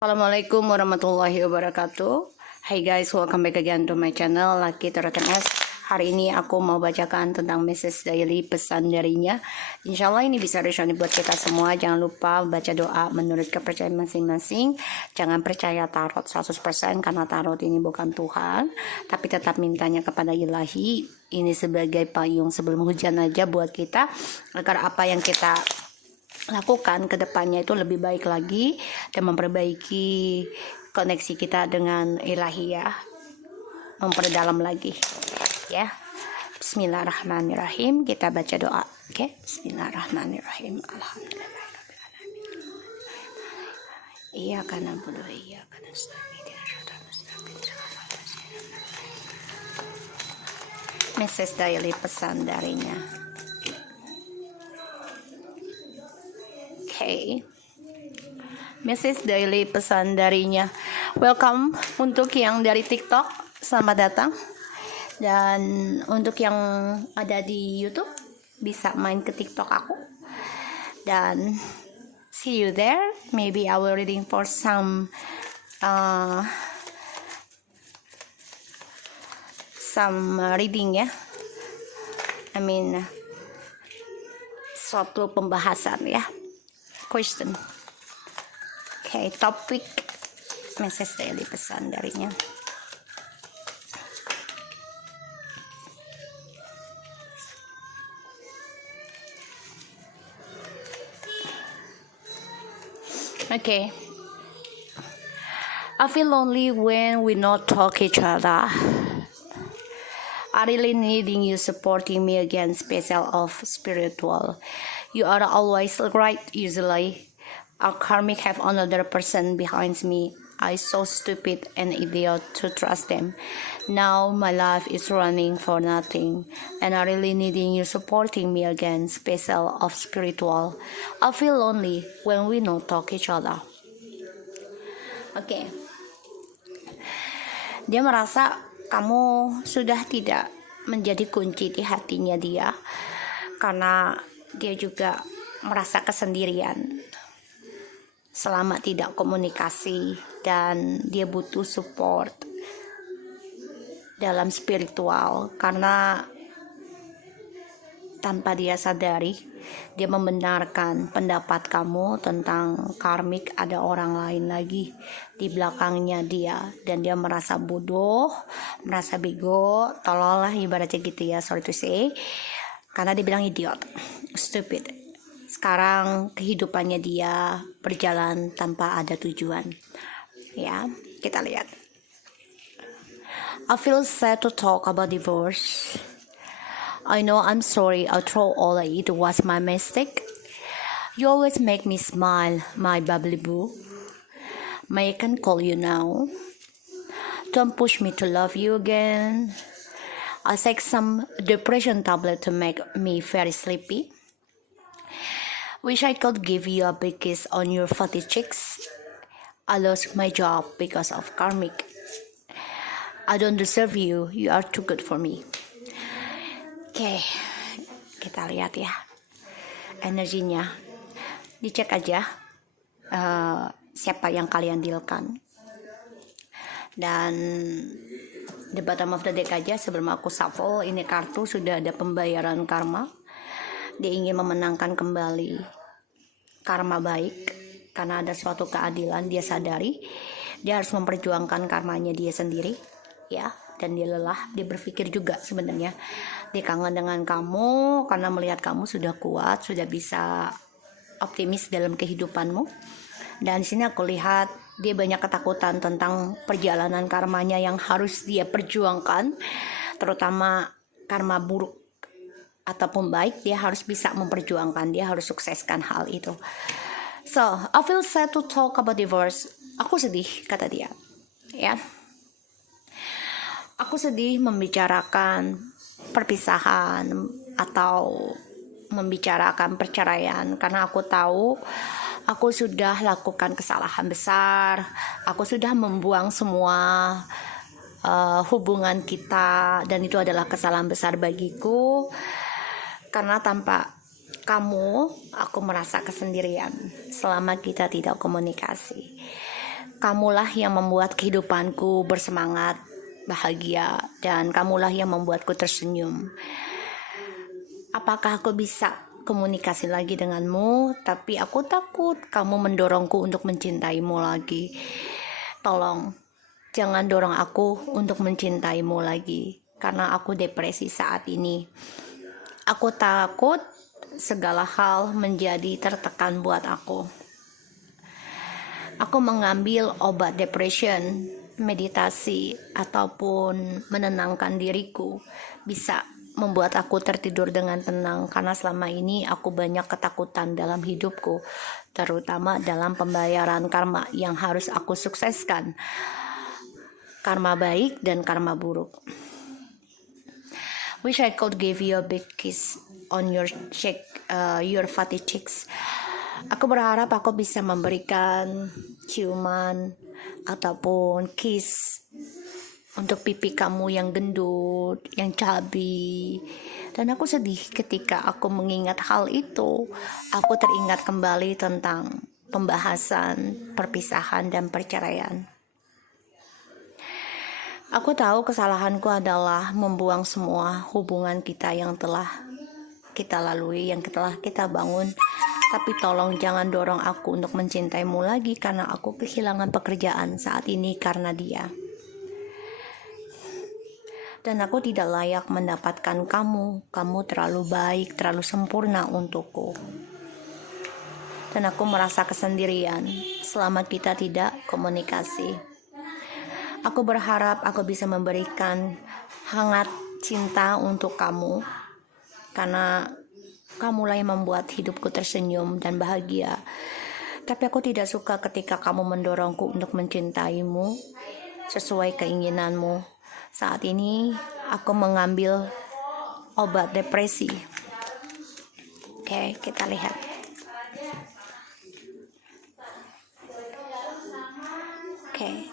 Assalamualaikum warahmatullahi wabarakatuh. Hai guys, welcome back again to my channel Lucky Tarot S. Hari ini aku mau bacakan tentang message daily pesan darinya. Insya Allah ini bisa resonate buat kita semua. Jangan lupa baca doa menurut kepercayaan masing-masing. Jangan percaya tarot 100% karena tarot ini bukan Tuhan, tapi tetap mintanya kepada ilahi. Ini sebagai payung sebelum hujan aja buat kita, agar apa yang kita lakukan ke depannya itu lebih baik lagi dan memperbaiki koneksi kita dengan ilahi ya, memperdalam lagi ya. Bismillahirrahmanirrahim, kita baca doa. Oke, Bismillahirrahmanirrahim. Alhamdulillahirabbil alamin. Iyyaka na'budu wa iyyaka nasta'in. Message daily pesan darinya. Okay. Message daily pesan darinya. Welcome untuk yang dari TikTok, selamat datang. Dan untuk yang ada di YouTube bisa main ke TikTok aku. Dan see you there. Maybe I will reading for some reading ya. I mean suatu pembahasan ya. Question. Okay, topik message daily pesan darinya. Okay. I feel lonely when we not talk each other. I really needing you supporting me against special of spiritual. You are always right usually. Our karmic have another person behind me. I so stupid and idiot to trust them. Now my life is running for nothing. And I really needing you supporting me again, special of spiritual. I feel lonely when we not talk each other. Oke. Dia merasa kamu sudah tidak menjadi kunci di hatinya dia. Karena dia juga merasa kesendirian selama tidak komunikasi, dan dia butuh support dalam spiritual karena tanpa dia sadari dia membenarkan pendapat kamu tentang karmik ada orang lain lagi di belakangnya dia, dan dia merasa bodoh, merasa bego, tolol lah ibaratnya gitu ya, sorry to say, karena dia bilang idiot, stupid. Sekarang kehidupannya dia berjalan tanpa ada tujuan. Ya, kita lihat. I feel sad to talk about divorce. I know I'm sorry. After all, it was my mistake. You always make me smile, my bubbly boo. May I can call you now. Don't push me to love you again. I take some depression tablet to make me very sleepy. Wish I could give you a big kiss on your fatty cheeks. I lost my job because of karmic. I don't deserve you. You are too good for me. Oke, kita lihat ya energinya. Dicek aja siapa yang kalian dealkan. Dan the bottom of the deck aja sebelum aku shuffle, ini kartu sudah ada pembayaran karma. Dia ingin memenangkan kembali karma baik karena ada suatu keadilan. Dia sadari dia harus memperjuangkan karmanya dia sendiri ya, dan dia lelah. Dia berpikir juga sebenarnya dia kangen dengan kamu karena melihat kamu sudah kuat, sudah bisa optimis dalam kehidupanmu. Dan di sini aku lihat dia banyak ketakutan tentang perjalanan karmanya yang harus dia perjuangkan, terutama karma buruk ataupun baik. Dia harus bisa memperjuangkan, dia harus sukseskan hal itu. So, I feel sad to talk about divorce. Aku sedih, kata dia. Ya. Aku sedih membicarakan perpisahan atau membicarakan perceraian karena aku tahu aku sudah lakukan kesalahan besar. Aku sudah membuang semua hubungan kita, dan itu adalah kesalahan besar bagiku. Karena tanpa kamu, aku merasa kesendirian selama kita tidak komunikasi. Kamulah yang membuat kehidupanku bersemangat, bahagia, dan kamulah yang membuatku tersenyum. Apakah aku bisa komunikasi lagi denganmu? Tapi aku takut kamu mendorongku untuk mencintaimu lagi. Tolong, jangan dorong aku untuk mencintaimu lagi, karena aku depresi saat ini. Aku takut segala hal menjadi tertekan buat aku. Aku mengambil obat depression, meditasi, ataupun menenangkan diriku bisa membuat aku tertidur dengan tenang, karena selama ini aku banyak ketakutan dalam hidupku, terutama dalam pembayaran karma yang harus aku sukseskan, karma baik dan karma buruk. Wish I could give you a big kiss on your cheek, your fatty cheeks. Aku berharap aku bisa memberikan ciuman ataupun kiss untuk pipi kamu yang gendut, yang chubby. Dan aku sedih ketika aku mengingat hal itu. Aku teringat kembali tentang pembahasan perpisahan dan perceraian. Aku tahu kesalahanku adalah membuang semua hubungan kita yang telah kita lalui, yang telah kita bangun. Tapi tolong jangan dorong aku untuk mencintaimu lagi, karena aku kehilangan pekerjaan saat ini karena dia. Dan aku tidak layak mendapatkan kamu. Kamu terlalu baik, terlalu sempurna untukku. Dan aku merasa kesendirian selama kita tidak komunikasi. Aku berharap aku bisa memberikan hangat cinta untuk kamu, karena kamulah yang membuat hidupku tersenyum dan bahagia. Tapi aku tidak suka ketika kamu mendorongku untuk mencintaimu sesuai keinginanmu. Saat ini aku mengambil obat depresi. Oke, kita lihat. Oke.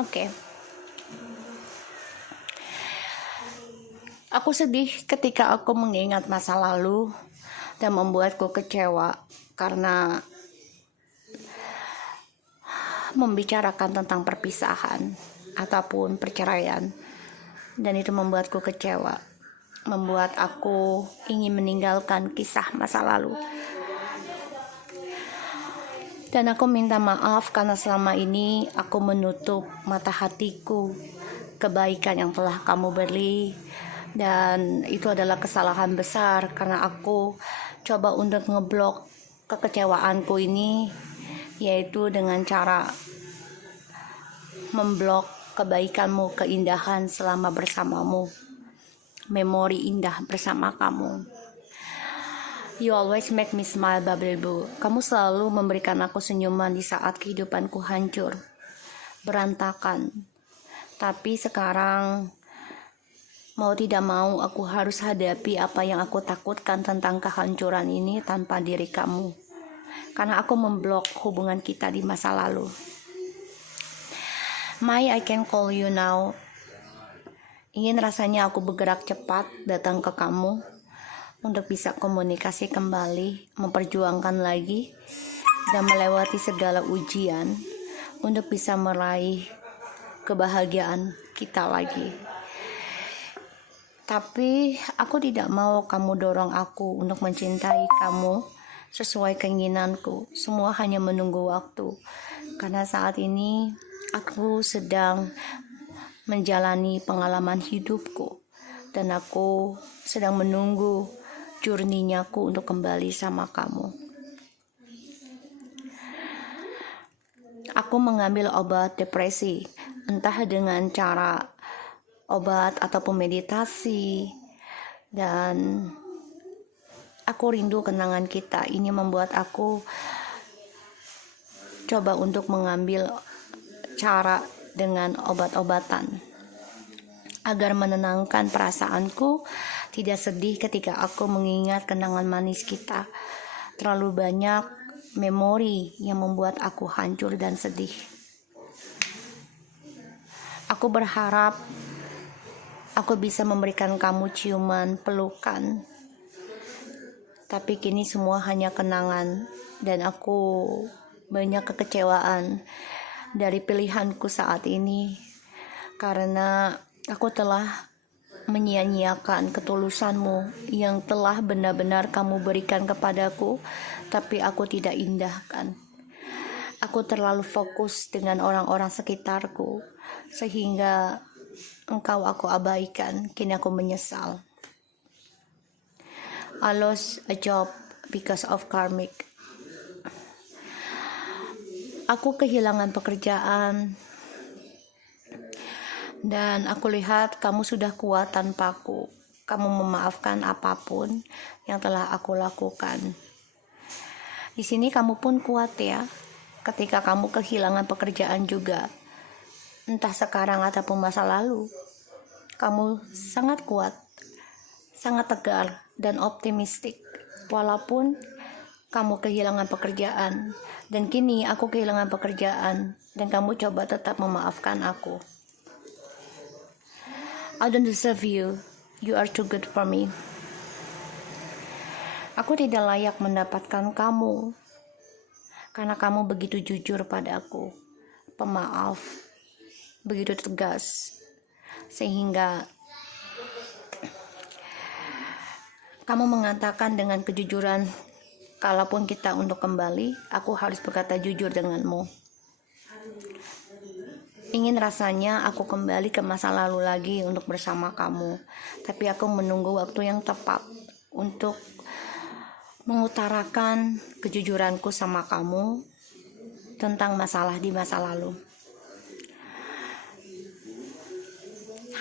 Oke. Aku sedih ketika aku mengingat masa lalu dan membuatku kecewa karena membicarakan tentang perpisahan ataupun perceraian, dan itu membuatku kecewa, membuat aku ingin meninggalkan kisah masa lalu. Dan aku minta maaf karena selama ini aku menutup mata hatiku kebaikan yang telah kamu beri, dan itu adalah kesalahan besar karena aku coba untuk ngeblok kekecewaanku ini, yaitu dengan cara memblok kebaikanmu, keindahan selama bersamamu, memori indah bersama kamu. You always make me smile, Bubble Boo. Kamu selalu memberikan aku senyuman di saat kehidupanku hancur, berantakan. Tapi sekarang, mau tidak mau, aku harus hadapi apa yang aku takutkan tentang kehancuran ini tanpa diri kamu. Karena aku memblok hubungan kita di masa lalu. Mai, I can call you now. Ingin rasanya aku bergerak cepat datang ke kamu untuk bisa komunikasi kembali, memperjuangkan lagi, dan melewati segala ujian untuk bisa meraih kebahagiaan kita lagi. Tapi aku tidak mau kamu dorong aku untuk mencintai kamu sesuai keinginanku. Semua hanya menunggu waktu, karena saat ini aku sedang menjalani pengalaman hidupku, dan aku sedang menunggu journey-nyaku untuk kembali sama kamu. Aku mengambil obat depresi, entah dengan cara obat ataupun meditasi, dan aku rindu kenangan kita. Ini membuat aku coba untuk mengambil cara dengan obat-obatan agar menenangkan perasaanku tidak sedih ketika aku mengingat kenangan manis kita. Terlalu banyak memori yang membuat aku hancur dan sedih. Aku berharap aku bisa memberikan kamu ciuman, pelukan. Tapi kini semua hanya kenangan dan aku banyak kekecewaan dari pilihanku saat ini karena aku telah menyia-nyiakan ketulusanmu yang telah benar-benar kamu berikan kepadaku, tapi aku tidak indahkan. Aku terlalu fokus dengan orang-orang sekitarku sehingga engkau aku abaikan. Kini aku menyesal. I lost a job because of karmic. Aku kehilangan pekerjaan dan aku lihat kamu sudah kuat tanpaku. Kamu memaafkan apapun yang telah aku lakukan. Di sini kamu pun kuat ya. Ketika kamu kehilangan pekerjaan juga, entah sekarang ataupun masa lalu, kamu sangat kuat, sangat tegar dan optimistik. Walaupun kamu kehilangan pekerjaan, dan kini aku kehilangan pekerjaan, dan kamu coba tetap memaafkan aku. I don't deserve you. You are too good for me. Aku tidak layak mendapatkan kamu, karena kamu begitu jujur padaku, pemaaf, begitu tegas, sehingga kamu mengatakan dengan kejujuran, kalaupun kita untuk kembali, aku harus berkata jujur denganmu. Ingin rasanya aku kembali ke masa lalu lagi untuk bersama kamu, tapi aku menunggu waktu yang tepat untuk mengutarakan kejujuranku sama kamu tentang masalah di masa lalu.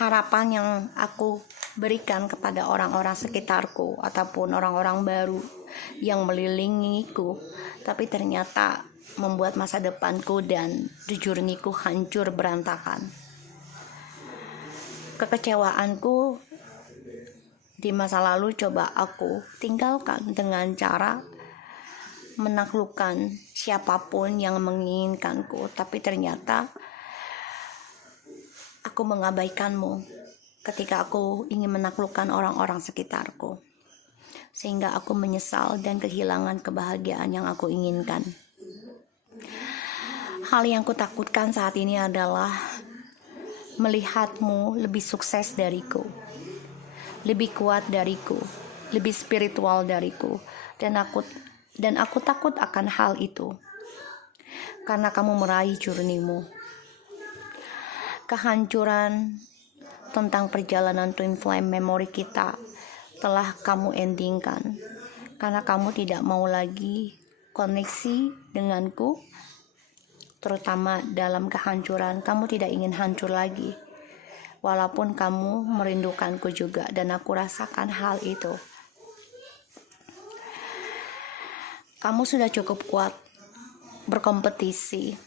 Harapan yang aku berikan kepada orang-orang sekitarku ataupun orang-orang baru yang melilingiku, tapi ternyata membuat masa depanku dan jujurniku hancur berantakan. Kekecewaanku di masa lalu coba aku tinggalkan dengan cara menaklukkan siapapun yang menginginkanku, tapi ternyata aku mengabaikanmu ketika aku ingin menaklukkan orang-orang sekitarku, sehingga aku menyesal dan kehilangan kebahagiaan yang aku inginkan. Hal yang kutakutkan saat ini adalah melihatmu lebih sukses dariku, lebih kuat dariku, lebih spiritual dariku, dan aku takut akan hal itu karena kamu meraih journey-mu. Kehancuran tentang perjalanan twin flame memori kita telah kamu endingkan karena kamu tidak mau lagi koneksi denganku, terutama dalam kehancuran. Kamu tidak ingin hancur lagi, walaupun kamu merindukanku juga, dan aku rasakan hal itu. Kamu sudah cukup kuat berkompetisi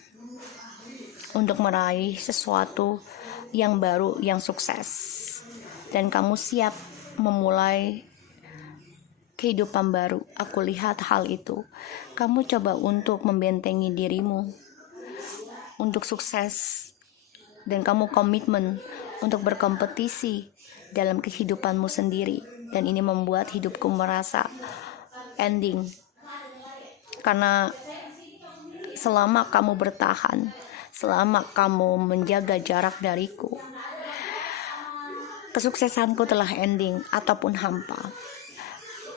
untuk meraih sesuatu yang baru, yang sukses, dan kamu siap memulai kehidupan baru. Aku lihat hal itu. Kamu coba untuk membentengi dirimu untuk sukses, dan kamu komitmen untuk berkompetisi dalam kehidupanmu sendiri, dan ini membuat hidupku merasa ending. Karena selama kamu bertahan, selama kamu menjaga jarak dariku, kesuksesanku telah ending ataupun hampa.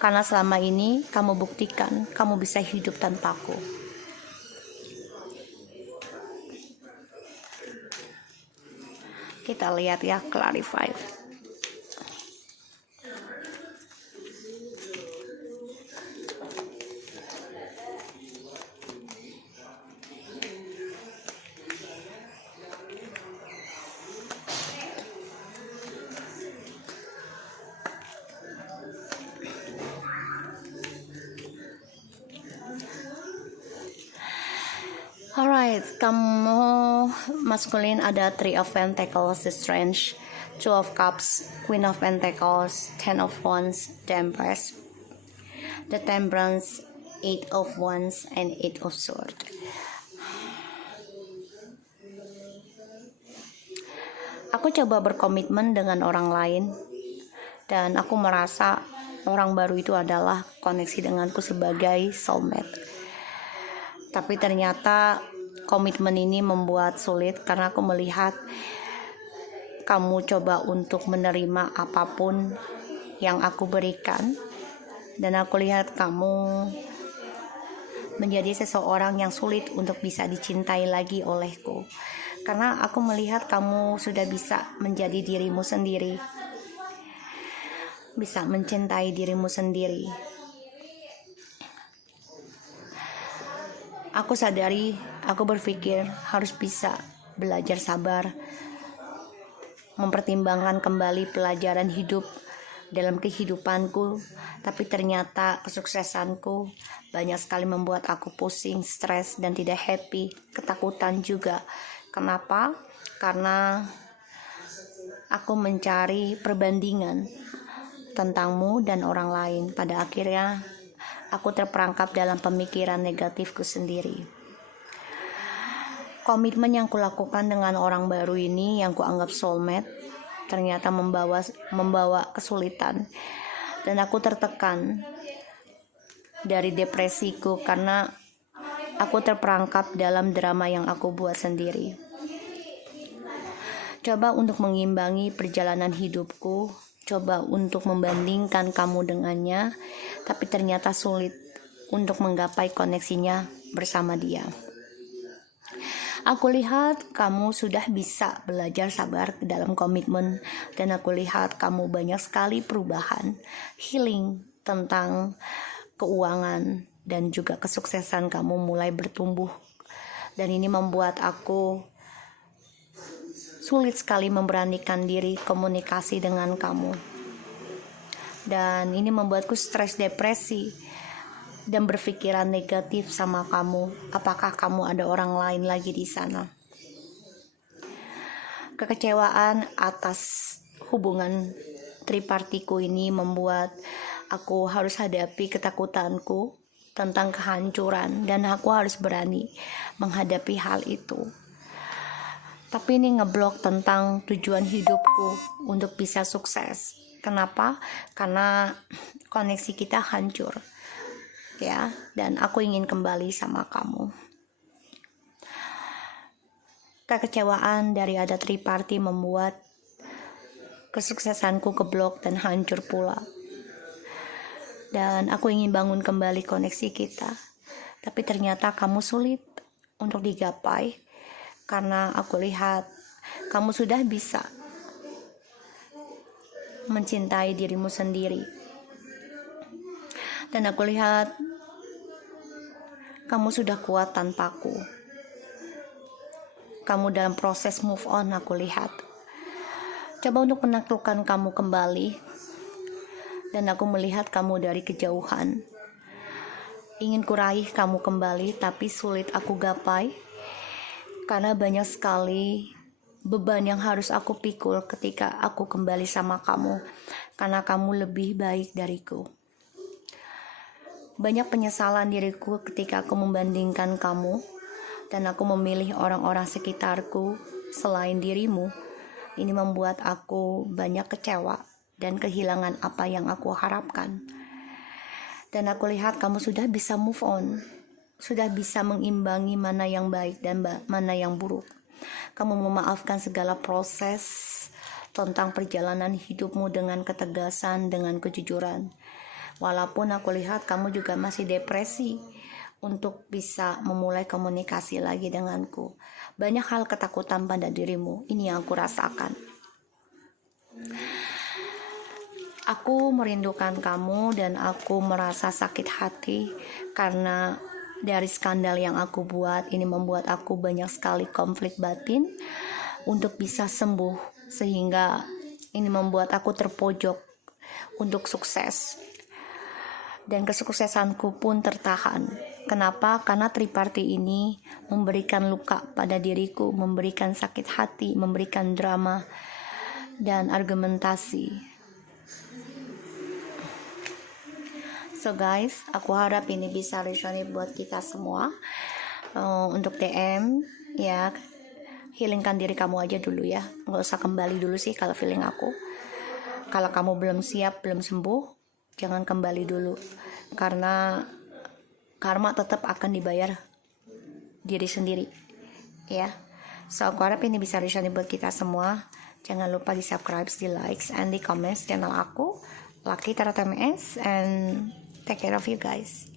Karena selama ini kamu buktikan kamu bisa hidup tanpaku. Kita lihat ya, clarify. Alright, kamu maskulin ada 3 of Pentacles, the Strength, Two of Cups, Queen of Pentacles, Ten of Wands, the Empress, the Temperance, Eight of Wands, and Eight of Swords. Aku coba berkomitmen dengan orang lain, dan aku merasa orang baru itu adalah koneksi denganku sebagai soulmate. Tapi ternyata komitmen ini membuat sulit karena aku melihat kamu coba untuk menerima apapun yang aku berikan, dan aku lihat kamu menjadi seseorang yang sulit untuk bisa dicintai lagi olehku. Karena aku melihat kamu sudah bisa menjadi dirimu sendiri, bisa mencintai dirimu sendiri. Aku sadari, aku berpikir harus bisa belajar sabar, mempertimbangkan kembali pelajaran hidup dalam kehidupanku, tapi ternyata kesuksesanku banyak sekali membuat aku pusing, stres, dan tidak happy, ketakutan juga. Kenapa? Karena aku mencari perbandingan tentangmu dan orang lain. Pada akhirnya aku terperangkap dalam pemikiran negatifku sendiri. Komitmen yang kulakukan dengan orang baru ini yang kuanggap soulmate ternyata membawa kesulitan, dan aku tertekan dari depresiku karena aku terperangkap dalam drama yang aku buat sendiri. Coba untuk mengimbangi perjalanan hidupku, coba untuk membandingkan kamu dengannya, tapi ternyata sulit untuk menggapai koneksinya bersama dia. Aku lihat kamu sudah bisa belajar sabar dalam komitmen, dan aku lihat kamu banyak sekali perubahan, healing tentang keuangan, dan juga kesuksesan kamu mulai bertumbuh. Dan ini membuat aku sulit sekali memberanikan diri komunikasi dengan kamu. Dan ini membuatku stres, depresi, dan berpikiran negatif sama kamu. Apakah kamu ada orang lain lagi di sana? Kekecewaan atas hubungan tripartiku ini membuat aku harus hadapi ketakutanku tentang kehancuran, dan aku harus berani menghadapi hal itu. Tapi ini ngeblok tentang tujuan hidupku untuk bisa sukses. Kenapa? Karena koneksi kita hancur, ya. Dan aku ingin kembali sama kamu. Kekecewaan dari ada triparti membuat kesuksesanku keblok dan hancur pula. Dan aku ingin bangun kembali koneksi kita. Tapi ternyata kamu sulit untuk digapai. Karena aku lihat kamu sudah bisa mencintai dirimu sendiri. Dan aku lihat kamu sudah kuat tanpaku. Kamu dalam proses move on, aku lihat. Coba untuk menaklukkan kamu kembali. Dan aku melihat kamu dari kejauhan. Ingin kuraih kamu kembali, tapi sulit aku gapai. Karena banyak sekali beban yang harus aku pikul ketika aku kembali sama kamu. Karena kamu lebih baik dariku. Banyak penyesalan diriku ketika aku membandingkan kamu. Dan aku memilih orang-orang sekitarku selain dirimu. Ini membuat aku banyak kecewa dan kehilangan apa yang aku harapkan. Dan aku lihat kamu sudah bisa move on. Sudah bisa mengimbangi mana yang baik dan mana yang buruk. Kamu memaafkan segala proses tentang perjalanan hidupmu dengan ketegasan, dengan kejujuran. Walaupun aku lihat kamu juga masih depresi untuk bisa memulai komunikasi lagi denganku. Banyak hal ketakutan pada dirimu, ini yang aku rasakan. Aku merindukan kamu dan aku merasa sakit hati karena dari skandal yang aku buat ini membuat aku banyak sekali konflik batin untuk bisa sembuh, sehingga ini membuat aku terpojok untuk sukses, dan kesuksesanku pun tertahan. Kenapa? Karena triparti ini memberikan luka pada diriku, memberikan sakit hati, memberikan drama, dan argumentasi. So guys, aku harap ini bisa resonate buat kita semua. Untuk DM ya, healingkan diri kamu aja dulu ya, nggak usah kembali dulu sih kalau feeling aku. Kalau kamu belum siap, belum sembuh, jangan kembali dulu, karena karma tetap akan dibayar diri sendiri ya. So aku harap ini bisa resonate buat kita semua. Jangan lupa di subscribe, di likes, and di comments channel aku, Lucky Tarot MS, and take care of you guys.